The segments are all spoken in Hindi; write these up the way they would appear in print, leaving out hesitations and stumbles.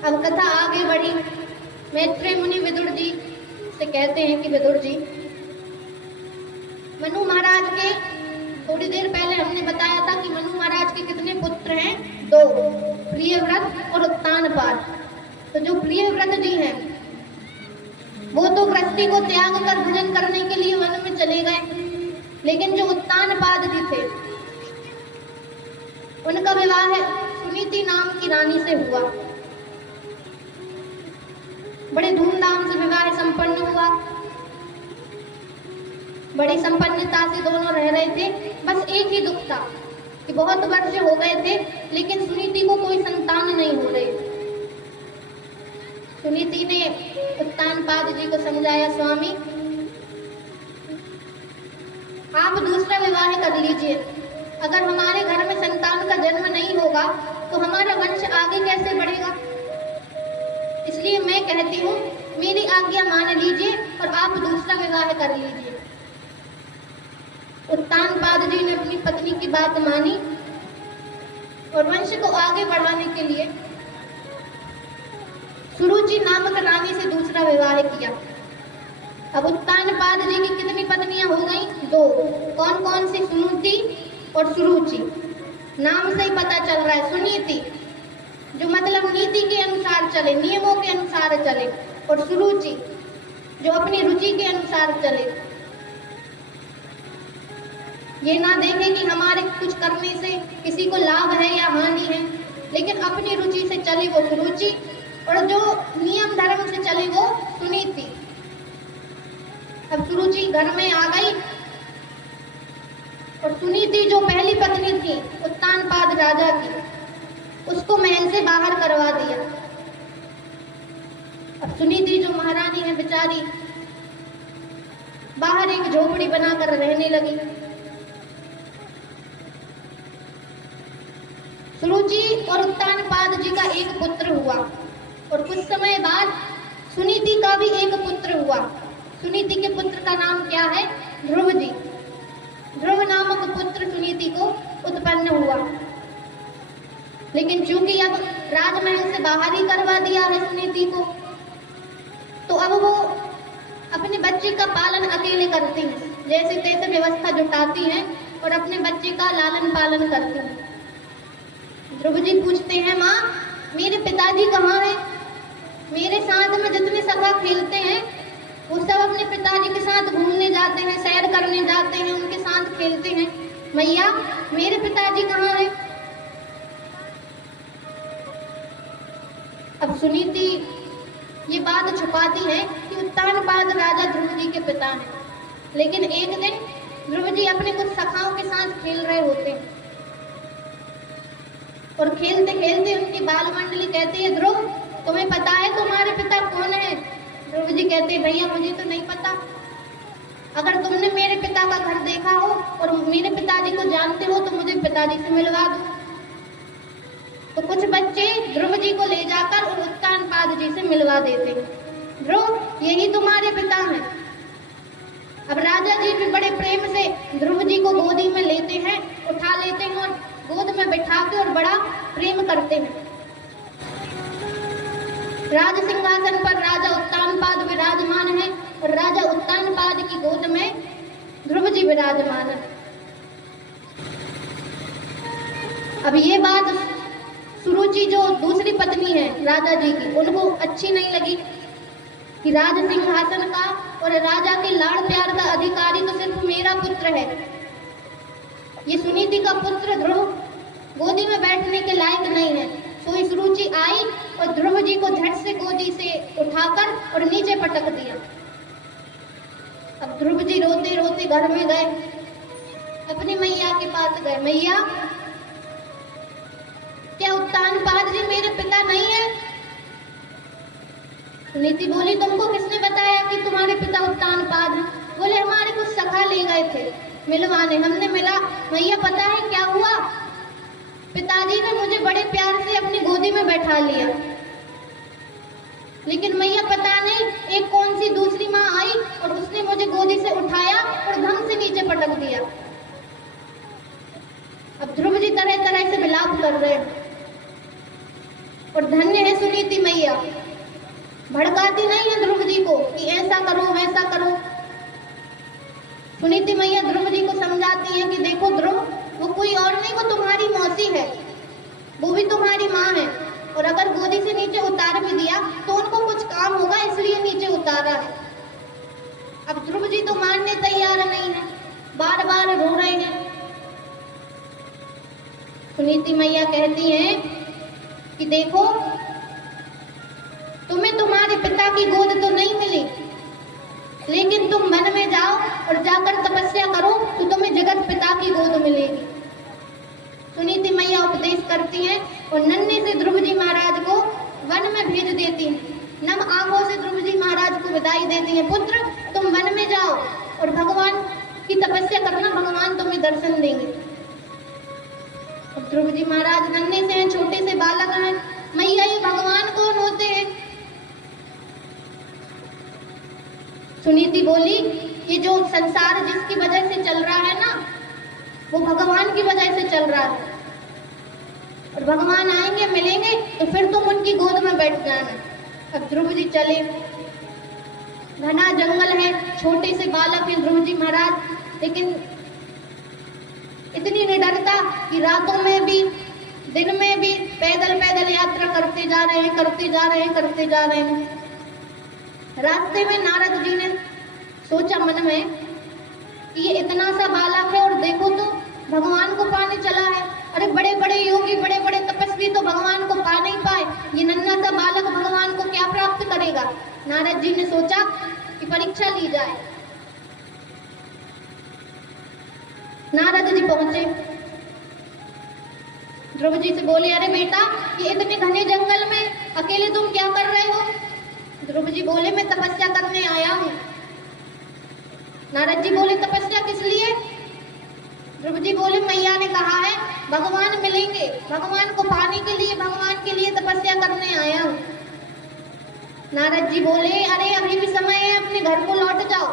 अब कथा आगे बढ़ी। मैत्रेय मुनि विदुर जी से कहते हैं कि विदुर जी, मनु महाराज के थोड़ी देर पहले हमने बताया था कि मनु महाराज के कितने पुत्र हैं? 2, प्रियव्रत और उत्तानपाद। तो जो प्रियव्रत जी हैं वो तो गृहस्थी को त्याग कर भजन करने के लिए वन में चले गए, लेकिन जो उत्तानपाद जी थे उनका विवाह सुनीति नाम की रानी से हुआ। बड़े धूमधाम से विवाह संपन्न हुआ। बड़ी संपन्नता से दोनों रह रहे थे। बस एक ही दुख था कि बहुत वर्ष हो गए थे लेकिन सुनीति को कोई संतान नहीं हो रही। सुनीति ने उत्तानपाद जी को समझाया, स्वामी आप दूसरा विवाह कर लीजिए। अगर हमारे घर में संतान का जन्म नहीं होगा तो हमारा वंश आगे कैसे बढ़ेगा? इसलिए मैं कहती हूँ मेरी आज्ञा मान लीजिए और आप दूसरा विवाह कर लीजिए। उत्तानपाद जी ने अपनी पत्नी की बात मानी और वंश को आगे बढ़ाने के लिए सुरुचि नामक रानी से दूसरा विवाह किया। अब उत्तानपाद जी की कितनी पत्नियां हो गई? 2। कौन कौन सी? सुनीति और सुरुचि। नाम से ही पता चल रहा है। सुनीति जो मतलब नीति के अनुसार चले, नियमों के अनुसार चले, और सुरुचि जो अपनी रुचि के अनुसार चले। ये ना देखे कि हमारे कुछ करने से किसी को लाभ है या हानि है, लेकिन अपनी रुचि से चले वो सुरुचि, और जो नियम धर्म से चले वो सुनीति। अब सुरुचि घर में आ गई और सुनीति जो पहली पत्नी थी उत्तानपाद राजा की, उसको महल से बाहर करवा दिया। अब सुनीति जो महारानी है बेचारी बाहर एक झोपड़ी बनाकर रहने लगी। सुरुचि और उत्तानपाद जी का एक पुत्र हुआ और कुछ समय बाद सुनीति का भी एक पुत्र हुआ। सुनीति के पुत्र का नाम क्या है? ध्रुव जी। ध्रुव नामक पुत्र सुनीति को उत्पन्न हुआ। लेकिन चूंकि अब राजमहल से बाहर ही करवा दिया है सुनीति को, तो अब वो अपने बच्चे का पालन अकेले करती हैं, जैसे तैसे व्यवस्था जुटाती हैं और अपने बच्चे का लालन पालन करती हैं। ध्रुव जी पूछते हैं, माँ मेरे पिताजी कहाँ हैं? मेरे साथ में जितने सखा खेलते हैं वो सब अपने पिताजी के साथ घूमने जाते हैं, सैर करने जाते हैं, उनके साथ खेलते हैं। मैया मेरे पिताजी कहाँ हैं? अब सुनीति ये बात छुपाती है कि उत्तानपाद राजा ध्रुव जी के पिता हैं, लेकिन एक दिन ध्रुव जी अपने कुछ सखाओं के साथ खेल रहे होते हैं और खेलते खेलते उनकी बाल मंडली कहती है, ध्रुव तुम्हें पता है तुम्हारे पिता कौन है? ध्रुव जी कहते हैं, भैया मुझे तो नहीं पता। अगर तुमने मेरे पिता का घर देखा हो और मेरे पिताजी को जानते हो तो मुझे पिताजी से मिलवा दो। तो कुछ बच्चे ध्रुव जी को ले जाकर उत्तानपाद जी से मिलवा देते। ध्रुव यही तुम्हारे पिता हैं। अब राजा जी भी बड़े प्रेम से ध्रुव जी को गोदी में लेते हैं, उठा लेते हैं और गोद में बैठा के और बड़ा प्रेम करते हैं। राज सिंहासन पर राजा उत्तानपाद विराजमान है और राजा उत्तानपाद की गोद में ध्रुव जी विराजमान है। अब ये बात सुरुचि जो दूसरी पत्नी है राजा जी की, उनको अच्छी नहीं लगी कि राज सिंहासन का और राजा के लाड़ प्यार का अधिकारी तो सिर्फ मेरा पुत्र है। ये सुनीति का पुत्र ध्रुव गोदी में बैठने के लायक नहीं है। तो इस रुचि आई और ध्रुव जी को झट से गोदी से उठाकर और नीचे पटक दिया। अब ध्रुव जी रोते रोते घर में गए, अपनी मैया के पास गए। मैया क्या उत्तानपाद जी मेरे पिता नहीं है? सुनीति बोली, तुमको किसने बताया कि तुम्हारे पिता उत्तानपाद हैं? बोले, हमारे कुछ सखा ले गए थे मिलवाने, हमने मिला। मैया पता है क्या हुआ? पिताजी ने मुझे बड़े प्यार से अपनी गोदी में बैठा लिया, लेकिन मैया पता नहीं एक कौन सी दूसरी माँ आई और उसने मुझे गोदी से उठाया और धम से नीचे पटक दिया। अब ध्रुव जी तरह तरह से विलाप कर रहे हैं और धन्य है सुनीति सुनीति मैया भड़काती नहीं है ध्रुव जी को कि ऐसा करो वैसा करो। सुनीति मैया ध्रुव जी को समझाती है कि देखो ध्रुव, वो कोई और नहीं, वो तुम्हारी मौसी है, वो भी तुम्हारी माँ है, और अगर गोदी से नीचे उतार भी दिया तो उनको कुछ काम होगा, इसलिए नीचे उतारा है। अब ध्रुव जी तो मानने तैयार नहीं है, बार बार रो रहे हैं। सुनीति मैया कहती हैं कि देखो, तुम्हें तुम्हारे पिता की गोद तो नहीं मिली, लेकिन तुम वन में जाओ और जाकर तपस्या करो तो तुम्हें जगत पिता की गोद मिलेगी। सुनीति मैया उपदेश करती हैं और नन्हे से ध्रुव जी महाराज को वन में भेज देती हैं। नम आंखों से ध्रुव जी महाराज को विदाई देती हैं, पुत्र तुम वन में जाओ और भगवान की तपस्या करना, भगवान तुम्हें दर्शन देंगे। अब ध्रुव जी महाराज नन्हे से हैं, छोटे से बालक हैं, मैया ये भगवान कौन होते हैं? सुनीति बोली, ये जो संसार जिसकी वजह से चल रहा है ना, वो भगवान की वजह से चल रहा है, और भगवान आएंगे मिलेंगे तो फिर तुम उनकी गोद में बैठ जाना। अब ध्रुव जी चले, घना जंगल है, छोटे से बालक हैं ध्रुव जी महाराज, लेकिन इतनी निडरता कि रातों में भी दिन में भी पैदल पैदल यात्रा करते जा रहे हैं, करते जा रहे हैं, करते जा रहे हैं। रास्ते में नारद जी ने सोचा मन में कि ये इतना सा बालक है और देखो तो भगवान को पाने चला है। अरे बड़े बड़े योगी, बड़े बड़े तपस्वी तो भगवान को पा नहीं पाए, ये नन्हा सा बालक भगवान को क्या प्राप्त करेगा? नारद जी ने सोचा कि परीक्षा ली जाए। नारद जी पहुंचे, ध्रुव जी से बोले, अरे बेटा, ये इतने घने जंगल में अकेले तुम क्या कर रहे हो? ध्रुव जी बोले, मैं तपस्या करने आया हूँ। नारद जी बोले, तपस्या किस लिए? ध्रुव जी बोले, मैया ने कहा है भगवान मिलेंगे, भगवान को पाने के लिए, भगवान के लिए तपस्या करने आया हूँ। नारद जी बोले, अरे अभी भी समय है, अपने घर को लौट जाओ,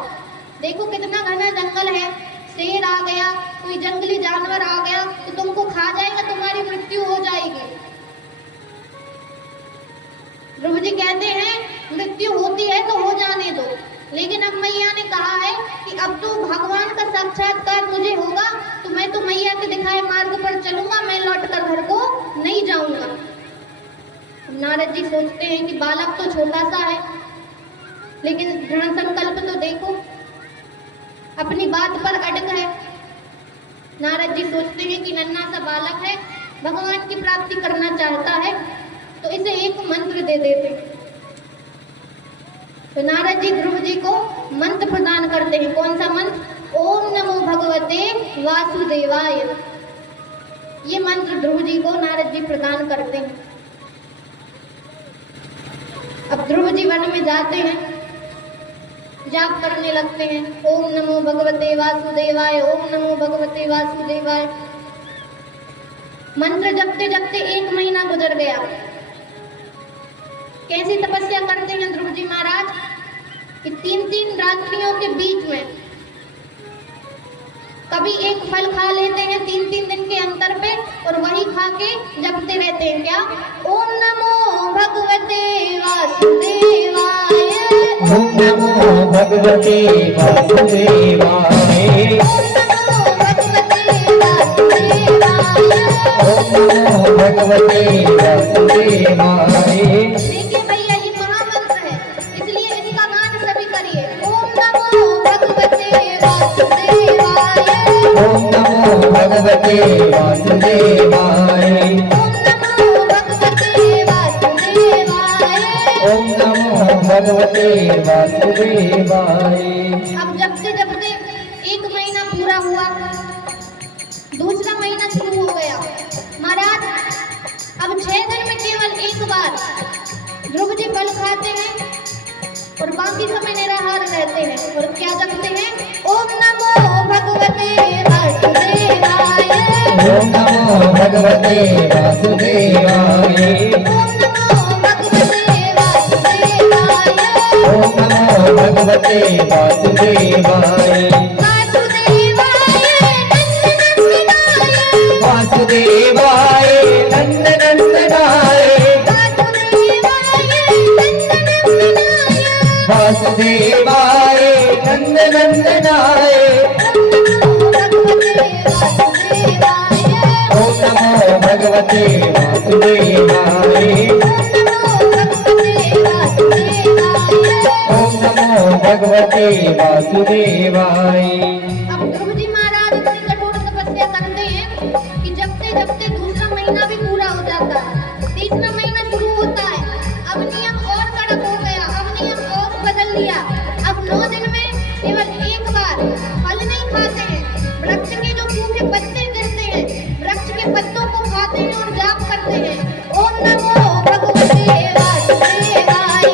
देखो कितना घना जंगल है, शेर आ गया, कोई जंगली जानवर आ गया तो तुमको खा जाएगा, तुम्हारी मृत्यु हो जाएगी। ध्रुव जी कहते हैं मृत्यु होती है तो हो जाने दो, लेकिन अब मैया ने कहा है कि अब तो भगवान का साक्षात्कार मुझे होगा, तो मैं तो मैया के दिखाए मार्ग पर चलूंगा, मैं लौटकर घर को नहीं जाऊंगा। नारद जी सोचते हैं कि बालक तो छोटा सा है, लेकिन दृढ़ संकल्प तो देखो, अपनी बात पर अटक है। नारद जी सोचते हैं कि नन्हा सा बालक है, भगवान की प्राप्ति करना चाहता है, तो इसे एक मंत्र दे देते। तो नारद जी ध्रुव जी को मंत्र प्रदान करते हैं। कौन सा मंत्र? ओम नमो भगवते वासुदेवाय। ये मंत्र ध्रुव जी को नारद जी प्रदान करते हैं। अब ध्रुव जी वन में जाते हैं, जाप करने लगते हैं, ओम नमो भगवते वासुदेवाय, ओम नमो भगवते वासुदेवाय। मंत्र जपते जपते 1 महीना गुजर गया। कैसी तपस्या करते हैं ध्रुव जी महाराज कि 3-3 रात्रियों के बीच में कभी एक फल खा लेते हैं 3-3 दिन के अंतर पे, और वही खा के जपते रहते हैं। क्या? ओम नमो भगवते वासुदेवाय, ओम नमो भगवते वासुदेवाय, ओम नमो भगवते वासुदेवाय। देखिए भैया, ये महामंत्र है, इसलिए इसका गान सभी करिए। ओम नमो भगवते वासुदेवाय, ओम नमो भगवते वासुदेवाय, ओम नमो भगवते वासुदेवाय, ओम नमो भगवते वासुदेवाय। अब जपते जपते 1 महीना पूरा हुआ, दूसरा महीना शुरू हो गया। महाराज अब 6 दिन में केवल एक बार ध्रुव जी फल खाते हैं और बाकी समय निराहार रहते हैं, और क्या जपते हैं? ओम नमो भगवते वासुदेवाय, ओम नमो भगवते वासुदेवाय, ओम नमो भगवते वासुदेवाय, ओम नमो भगवते वासुदेवाय। वासुदेवाय वासुदेवाय नंदनंदनाय, वासुदेवाय नंद नंदनाय ओम नमो भगवते वासुदेवाय ओम नमो भगवते वासुदेवाय। अब ध्रुव जी महाराज इतनी कठोर तपस्या करते हैं कि जबते दूसरा महीना भी पूरा हो जाता है, तीसरा महीना शुरू होता है। अब नियम और कड़क हो गया, अब नियम और बदल दिया। अब 9 दिन में केवल एक बार फल नहीं खाते हैं, वृक्ष के जो सूखे पत्ते गिरते हैं, वृक्ष के पत्तों को खाते हैं और जाप करते हैं। ओम नमो भगवते वासुदेवाय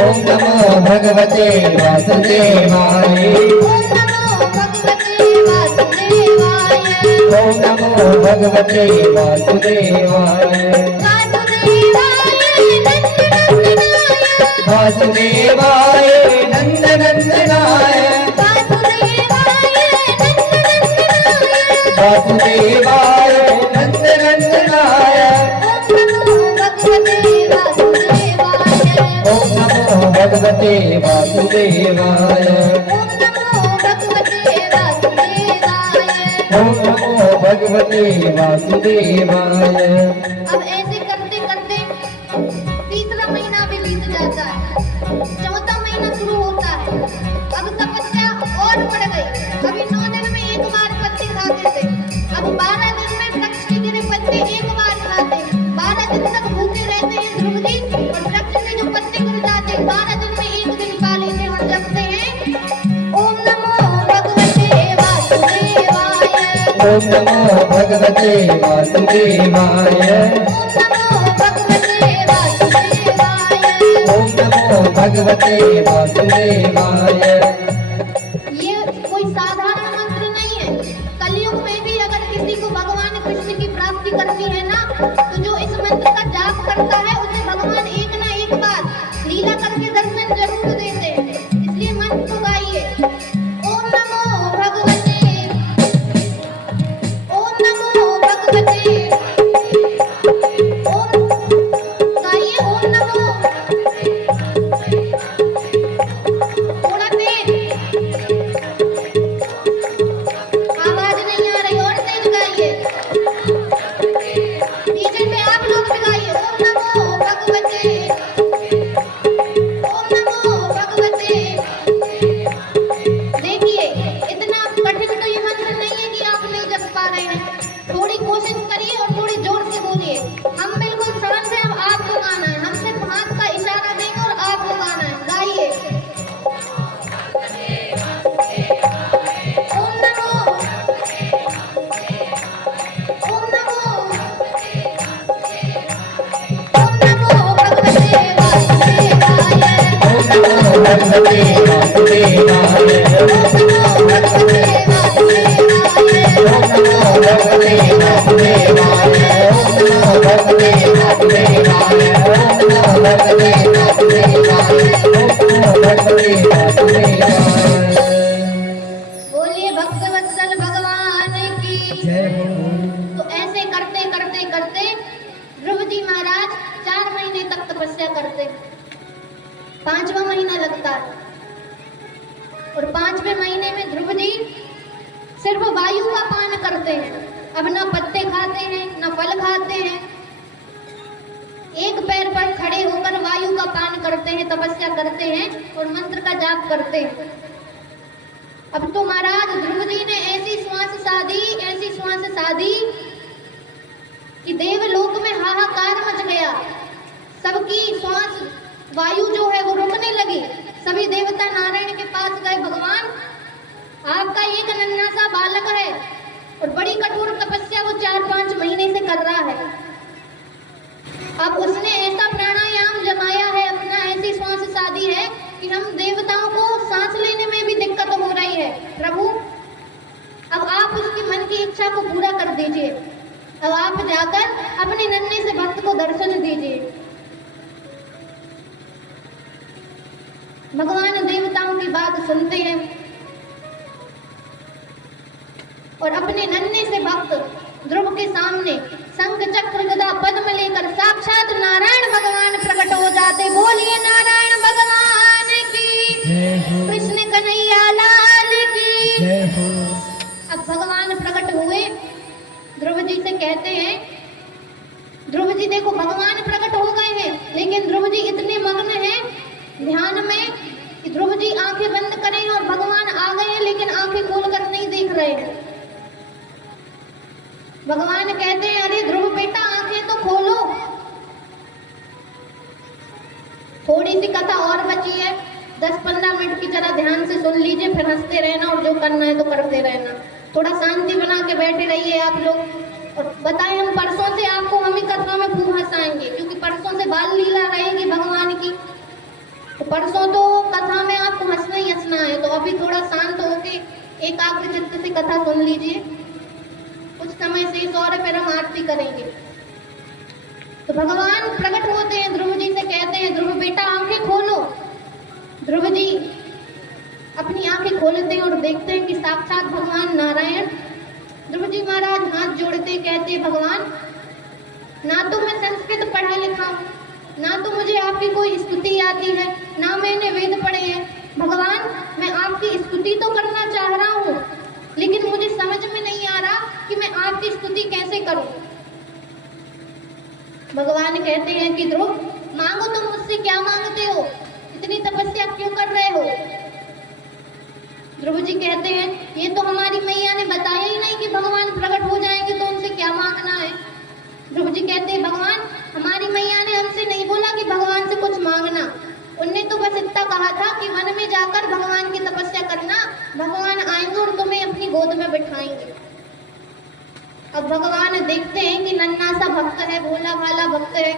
ओम नमो भगवते वासुदेवाय ओम नमो भगवते वासुदेवाय ओम नमो भगवते वासुदेवाय वासुदेवाय नंद नंदनाय वासुदेवाय वासुदेवाय नंद नंदनाय ओम नमो भगवते वासुदेवाय ओम नमो भगवते वासुदेवाय। अब ऐसे करते करते तीसरा महीना भी बीत जाता है, चौथा महीना शुरू होता है। अब तपस्या और बढ़ गई, अभी 9 दिन में एक बार पत्ते खाते थे, अब 12 दिन में वृक्ष के गिरे पत्ते एक बार खाते हैं। 12 दिन तक भूखे रहते हैं ध्रुव जी, और वृक्ष के जो पत्ते गिर जाते हैं 12 दिन में एक दिन पा लेते हैं और जपते हैं ओम नमो भगवते वासुदेवाय ओम नमो भगवते वासुदेवाय ओम नमो भगवते वासुदेवाय। ओम नमो भगवते वासुदेवाय। ये कोई साधारण मंत्र नहीं है। कलयुग में भी अगर किसी को भगवान कृष्ण की प्राप्ति करनी है ना, तो जो इस मंत्र का जाप करता है उसे भगवान एक ना एक बार लीला करके दर्शन जरूर देते हैं। इसलिए मंत्र को गाइए ओम नमो भगवते ओम गाइए ओम नमो, थोड़ा तेज, आवाज नहीं आ रही, और तेज गाइए। डीजे पे आप लोग भी गाइए ओम नमो भगवते ओम नमो भगवते। देखिए इतना कठिन तो ये मंत्र नहीं है कि आप नहीं जप पा रहे हैं, थोड़ी कोशिश करिए और थोड़ी जोर से बोलिए। हम बिल्कुल शांत हैं, अब आपको गाना है, हम सिर्फ हाथ का इशारा देंगे और आपको गाना है। गाइए ओम नमो ओम नमो ओम नमो भगवते वासुदेवाय ओम नमो भगवते वासुदेवाय ओम नमो भगवते वासुदेवाय ओम नमो भगवते वासुदेवाय ओम नमो भगवते वासुदेवाय ओम नमो भगवते वासुदेवाय ओम नमो भगवते वासुदेवाय। बोलिए भक्तवत्सल भगवान की। जय हो। तो ऐसे करते करते करते ध्रुव जी महाराज 4 महीने तक तपस्या करते, 5वां महीना लगता है, और 5वें महीने में ध्रुव जी सिर्फ वायु का पान करते हैं। अब ना पत्ते खाते हैं ना फल खाते हैं, एक पैर पर खड़े होकर वायु का पान करते हैं, तपस्या करते हैं और मंत्र का जाप करते हैं। अब तो महाराज ध्रुव जी ने ऐसी श्वास साधी कि देवलोक में हाहाकार मच गया, सबकी श्वास वायु जो है वो रुकने लगी। सभी देवता नारायण के पास गए, भगवान आपका एक नन्हा सा बालक है और बड़ी कठोर तपस्या वो 4-5 महीने से कर रहा है, अब उसने ऐसा प्राणायाम जमाया है, अपना ऐसी श्वास साधी है कि हम देवताओं को सांस लेने में भी दिक्कत हो रही है। प्रभु अब आप उसकी मन की इच्छा को पूरा कर दीजिए, अब आप जाकर अपने नन्हे से भक्त को दर्शन दीजिए। भगवान देवताओं की बात सुनते हैं और अपने नन्हे से भक्त ध्रुव के सामने शंख चक्र गदा पद्म लेकर साक्षात नारायण भगवान प्रकट हो जाते। बोलिए नारायण भगवान की। कहते हैं ध्रुव जी देखो भगवान प्रकट हो गए हैं, लेकिन ध्रुव जी इतने मग्न हैं ध्यान में कि ध्रुव जी आंखें बंद करें और भगवान आ गए हैं, लेकिन आंखें खोलकर नहीं देख रहे हैं। भगवान कहते हैं अरे ध्रुव बेटा आंखें तो खोलो। थोड़ी सी कथा और बची है, 10-15 मिनट की तरह ध्यान से सुन लीजिए, फिर हंसते रहना और जो करना है तो करते रहना। थोड़ा शांति बना के बैठे रहिए आप लोग। और बताएं हम परसों से आपको हम ही कथा में खूब हंसाएंगे, क्योंकि परसों से बाल लीला रहेगी भगवान की, तो परसों तो कथा में आपको हंसना ही हंसना है। तो अभी थोड़ा शांत होके एकाग्र चित्त से कथा सुन लीजिए, कुछ समय से और फिर हम आरती करेंगे। तो भगवान प्रकट होते हैं, ध्रुव जी से कहते हैं ध्रुव बेटा आंखें खोलो। ध्रुव जी अपनी आंखें खोलते हैं और देखते हैं कि साक्षात भगवान नारायण। ध्रुव जी महाराज हाथ जोड़ते कहते भगवान ना तो मैं संस्कृत पढ़ा लिखा हूँ, ना तो मुझे आपकी कोई स्तुति आती है, ना मैंने वेद पढ़े हैं। भगवान मैं आपकी स्तुति तो करना चाह रहा हूँ, लेकिन मुझे समझ में नहीं आ रहा कि मैं आपकी स्तुति कैसे करूं। भगवान कहते हैं कि ध्रुव मांगो, तुम मुझसे क्या मांगते हो, इतनी तपस्या क्यों कर रहे हो। ध्रुव जी कहते हैं ये तो हमारी मैया ने बताया ही नहीं कि भगवान प्रकट हो जाएंगे तो उनसे क्या मांगना है। ध्रुव जी कहते हैं भगवान हमारी मैया ने हमसे नहीं बोला कि भगवान से कुछ मांगना, उनने तो बस इतना कहा था कि वन में जाकर भगवान की तपस्या करना, भगवान आएंगे और तुम्हें अपनी गोद में बिठाएंगे। अब भगवान देखते हैं कि नन्हा सा भक्त है, भोला भाला भक्त है,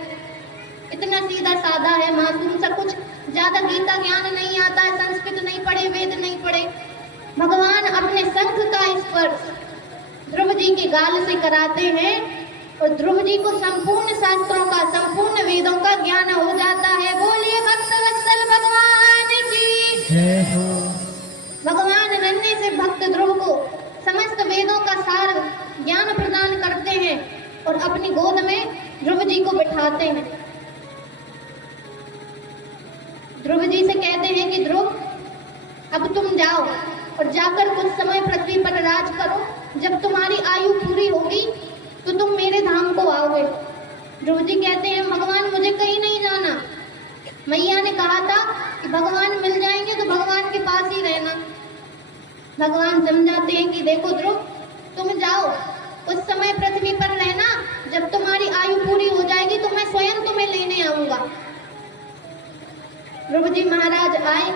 इतना सीधा साधा है, मासूम सा, कुछ ज्यादा गीता ज्ञान नहीं आता है, संस्कृत नहीं पढ़े, वेद नहीं पढ़े। भगवान अपने शंख का स्पर्श ध्रुव जी के गाल से कराते हैं और ध्रुव जी को संपूर्ण शास्त्रों का, संपूर्ण वेदों का ज्ञान हो जाता है। बोलिए भक्तवत्सल भगवान की जय हो। भगवान नन्हे से भक्त ध्रुव को समस्त वेदों का सार ज्ञान प्रदान करते हैं और अपनी गोद में ध्रुव जी को बिठाते हैं। ध्रुव जी से कहते हैं कि ध्रुव अब तुम जाओ और जाकर कुछ समय पृथ्वी पर राज करो, जब तुम्हारी आयु पूरी होगी तो तुम मेरे धाम को आओगे। ध्रुव जी कहते हैं भगवान मुझे कहीं नहीं जाना, मैया ने कहा था कि भगवान मिल जाएंगे तो भगवान के पास ही रहना। भगवान समझाते हैं कि देखो ध्रुव तुम जाओ, उस समय पृथ्वी पर रहना, जब तुम्हारी आयु पूरी हो जाएगी तो मैं स्वयं तुम्हें लेने आऊंगा। ध्रुव जी महाराज आए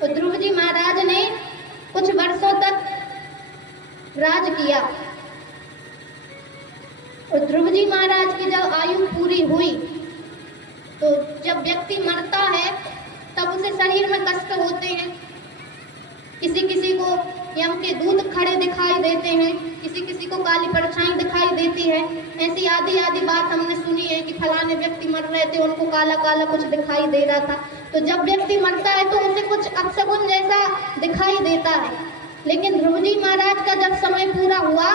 तो ध्रुव जी महाराज ने कुछ वर्षों तक राज किया और ध्रुव जी महाराज की जब आयु पूरी हुई तो जब व्यक्ति मरता है तब उसे शरीर में कष्ट होते हैं, किसी किसी को यम के दूत खड़े दिखाई देते हैं, किसी किसी को काली परछाई दिखाई देती है। ऐसी आदि आदि बात हमने सुनी है कि फलाने व्यक्ति मर रहे थे, उनको काला काला कुछ दिखाई दे रहा था। तो जब व्यक्ति मरता है तो उसे कुछ अपशगुन जैसा दिखाई देता है। लेकिन ध्रुव जी महाराज का जब समय पूरा हुआ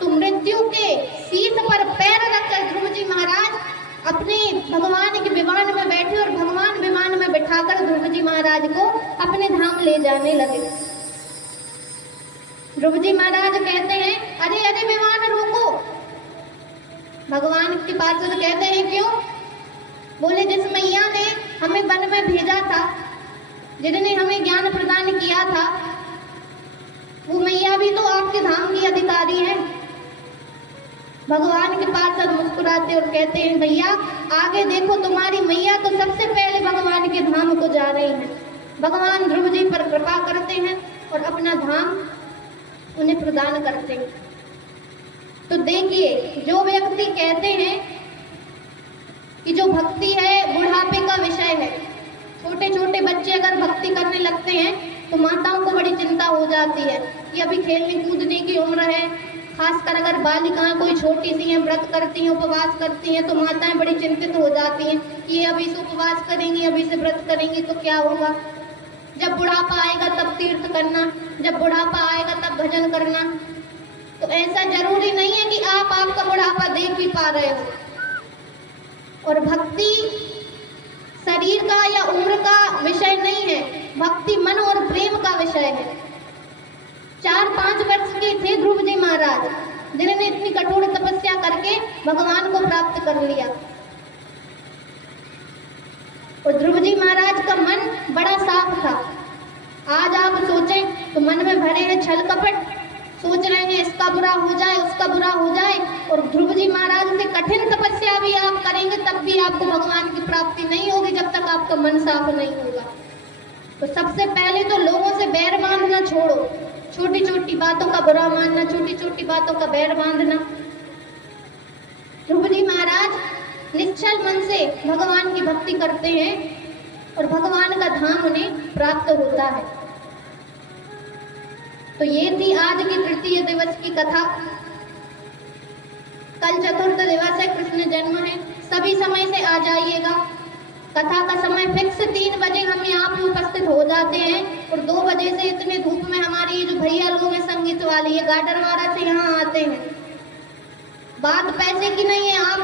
तो मृत्यु के शीश पर पैर रखकर ध्रुव जी महाराज अपने भगवान के विमान में बैठे और भगवान विमान में बिठाकर ध्रुव जी महाराज को अपने धाम ले जाने लगे। ध्रुव जी महाराज कहते हैं अरे अरे विमान रोको। भगवान के पार्षद कहते हैं क्यों? बोले जिस मैया ने हमें वन में भेजा था, जिन्होंने हमें ज्ञान प्रदान किया था, वो मैया भी तो आपके धाम की अधिकारी है। भगवान के पार्षद मुस्कुराते और कहते हैं भैया आगे देखो, तुम्हारी मैया तो सबसे पहले भगवान के धाम को जा रही है। भगवान ध्रुव जी पर कृपा करते हैं और अपना धाम उन्हें प्रदान करते हैं। तो देखिए जो व्यक्ति कहते हैं कि जो भक्ति है बुढ़ापे का विषय है, छोटे छोटे बच्चे अगर भक्ति करने लगते हैं तो माताओं को बड़ी चिंता हो जाती है कि अभी खेलने कूदने की उम्र है। खासकर अगर बालिकाएं कोई छोटी सी हैं, व्रत करती हैं, उपवास करती हैं, तो माताएं बड़ी चिंतित हो जाती हैं कि ये अभी से उपवास करेंगी, अभी से व्रत करेंगी तो क्या होगा। जब बुढ़ापा आएगा तब तीर्थ करना, जब बुढ़ापा आएगा तब भजन करना। तो ऐसा जरूरी नहीं है कि आप आपका बुढ़ापा देख भी पा रहे हो। और भक्ति शरीर का या उम्र का विषय नहीं है, भक्ति मन और प्रेम का विषय है। 4-5 वर्ष के थे ध्रुव जी महाराज, जिन्होंने इतनी कठोर तपस्या करके भगवान को प्राप्त कर लिया। और ध्रुव जी महाराज का मन बड़ा साफ था। आज आप सोचें तो मन में भरे हैं छल कपट, सोच रहे हैं इसका बुरा हो जाए, उसका बुरा हो जाए। और ध्रुव जी महाराज से कठिन तपस्या भी आप करेंगे तब भी आपको भगवान की प्राप्ति नहीं होगी जब तक आपका मन साफ नहीं होगा। तो सबसे पहले तो लोगों से बैर बांधना छोड़ो, छोटी छोटी बातों का बुरा मानना, छोटी छोटी बातों का बैर बांधना। ध्रुव जी महाराज निश्चल मन से भगवान की भक्ति करते हैं और भगवान का धाम उन्हें प्राप्त होता है। तो ये थी आज की तृतीय दिवस की कथा। कल चतुर्थ दिवस है, कृष्ण जन्म है, सभी समय से आ जाइएगा। कथा का समय फिक्स 3 बजे हम यहाँ पे उपस्थित हो जाते हैं और 2 बजे से इतने धूप में हमारी जो भैया लोग हैं संगीत वाले, ये गाडरवाड़ा से यहाँ आते हैं। बात पैसे की नहीं है, आप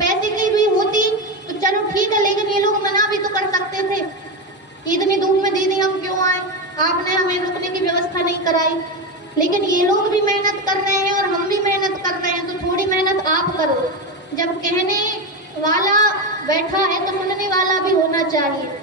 पैसे की भी होती तो चलो ठीक है, लेकिन ये लोग मना भी तो कर सकते थे कि इतनी धूप में दीदी हम क्यों आए, आपने हमें रुकने की व्यवस्था नहीं कराई। लेकिन ये लोग भी मेहनत कर रहे हैं और हम भी मेहनत कर रहे हैं, तो थोड़ी मेहनत आप करो। जब कहने वाला बैठा है तो सुनने वाला भी होना चाहिए।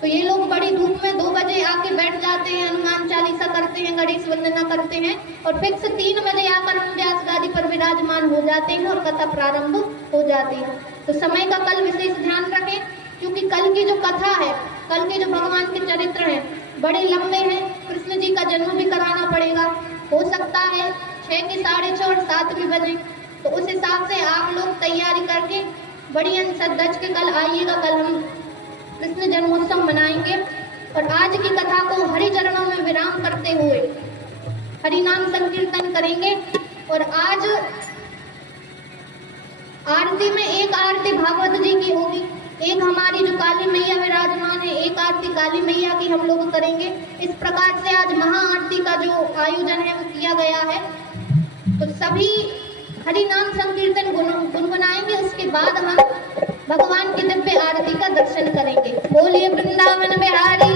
तो ये लोग बड़ी धूप में 2 बजे आके बैठ जाते हैं, हनुमान चालीसा करते हैं, गणेश वंदना करते हैं और फिक्स 3 बजे आकर हम व्यास गादी पर विराजमान हो जाते हैं और कथा प्रारंभ हो जाती है। तो समय का कल विशेष ध्यान रखें, क्योंकि कल की जो कथा है, कल के जो भगवान के चरित्र हैं बड़े लंबे हैं। कृष्ण जी का जन्म भी कराना पड़ेगा, हो सकता है 6 के 6:30 और 7 भी बजे। तो उस हिसाब से आप लोग तैयारी करके बड़ी सज के कल आइएगा। कल हम कृष्ण जन्मोत्सव मनाएंगे और आज की कथा को हरि चरणों में विराम करते हुए हरि नाम संकीर्तन करेंगे। और आज आरती में एक आरती भागवत जी की होगी, एक हमारी जो काली मैया विराजमान है, एक आरती काली मैया की हम लोग करेंगे। इस प्रकार से आज महाआरती का जो आयोजन है वो किया गया है। तो सभी हरि नाम संकीर्तन गुनगुनाएंगे, उसके बाद हम भगवान की दिव्य आरती का दर्शन करेंगे। बोलिए वृंदावन बिहारी